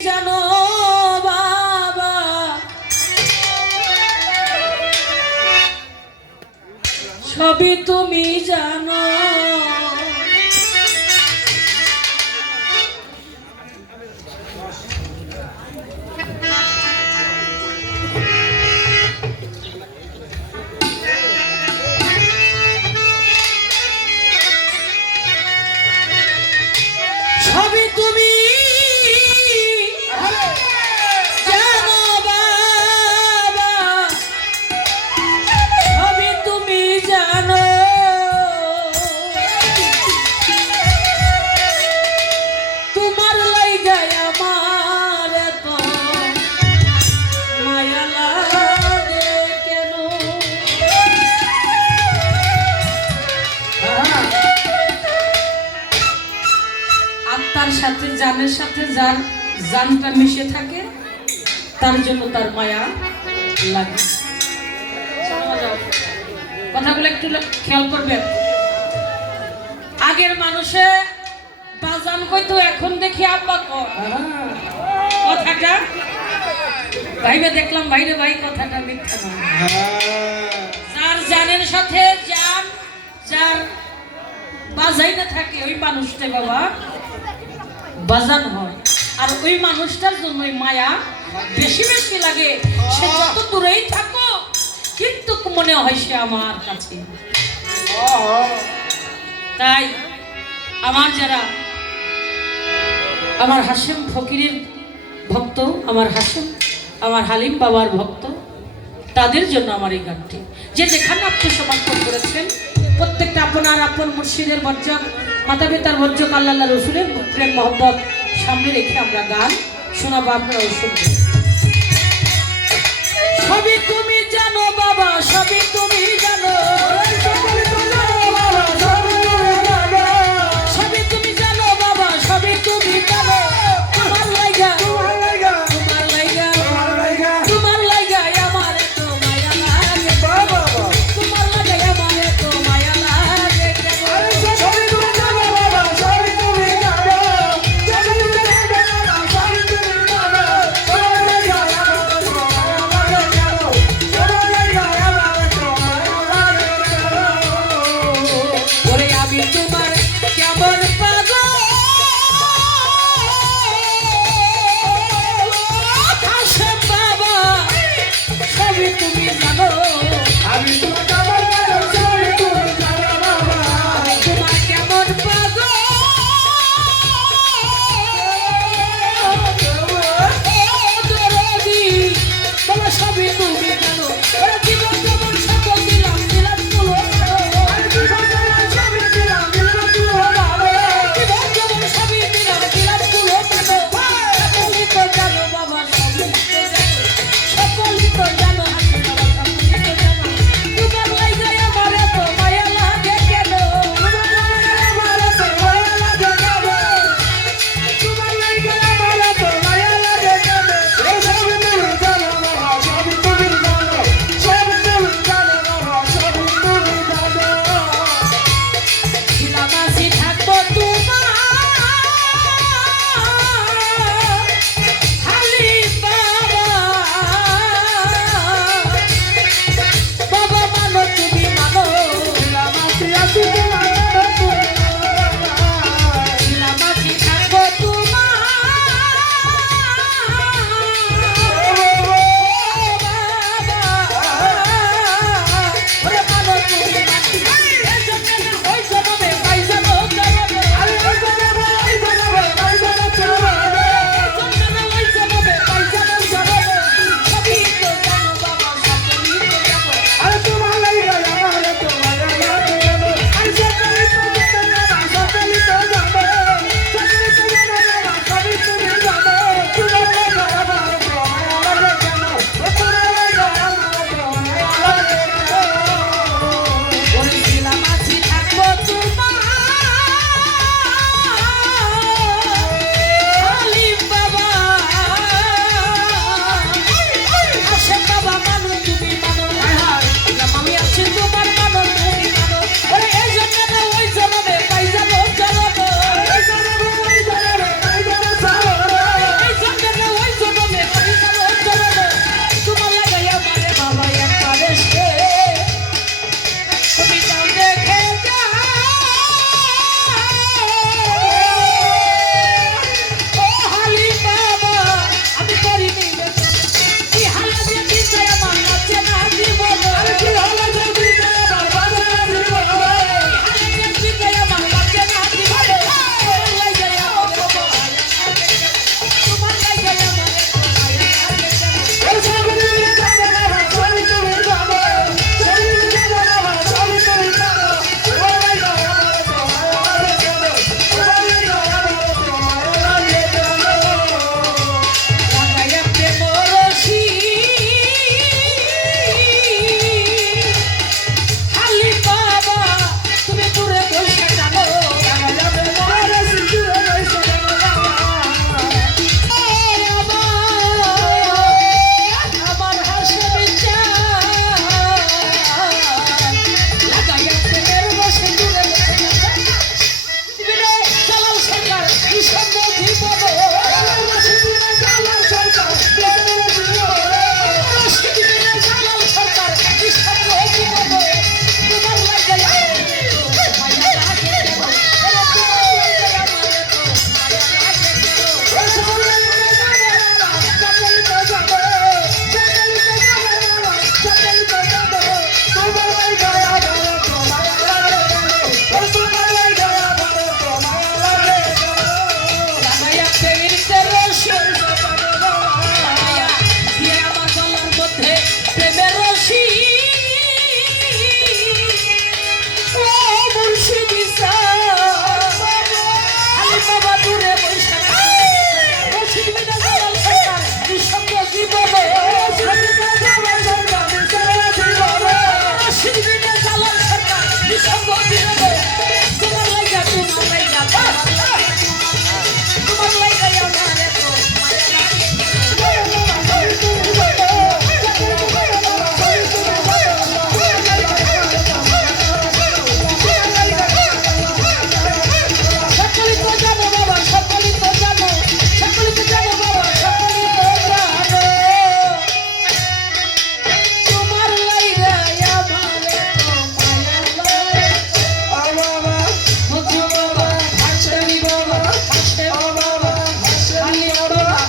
জানো বাবা? সবই তুমি জানো। মিশে থাকে তার জন্য তার মায়া লাগে। কথাগুলো একটু খেয়াল করবেন। আগের মানুষে বাজান কইতো এখন দেখি আব্বা কর কথাটা? ভাইবে দেখলাম ভাইরে ভাই কথাটা মিথ্যা নয় যার জানের সাথে জান যার বাজাই না থাকে ওই মানুষটা বাবা বাজান হয়। আর ওই মানুষটার জন্য মায়া বেশি বেশি লাগে। সে যত দূরেই থাকো কিন্তু মনে হয় সে আমার কাছে। তাই আমার যারা আমার হাসিম ফকিরের ভক্ত, আমার হাসিম, আমার হালিম বাবার ভক্ত, তাদের জন্য আমার এই গানটি। যে যেখানে আত্মসমর্পণ করেছেন, প্রত্যেকটা আপনার আপন মুর্শিদের বর্জক মাতা পিতার বর্জক আল্লাহ রসুলের প্রেম, মহব্বত সামনে রেখে আমরা গান শোনাবো, আপনারাও শুনবেন। সবই তুমি জানো বাবা, সবই তুমি জানো।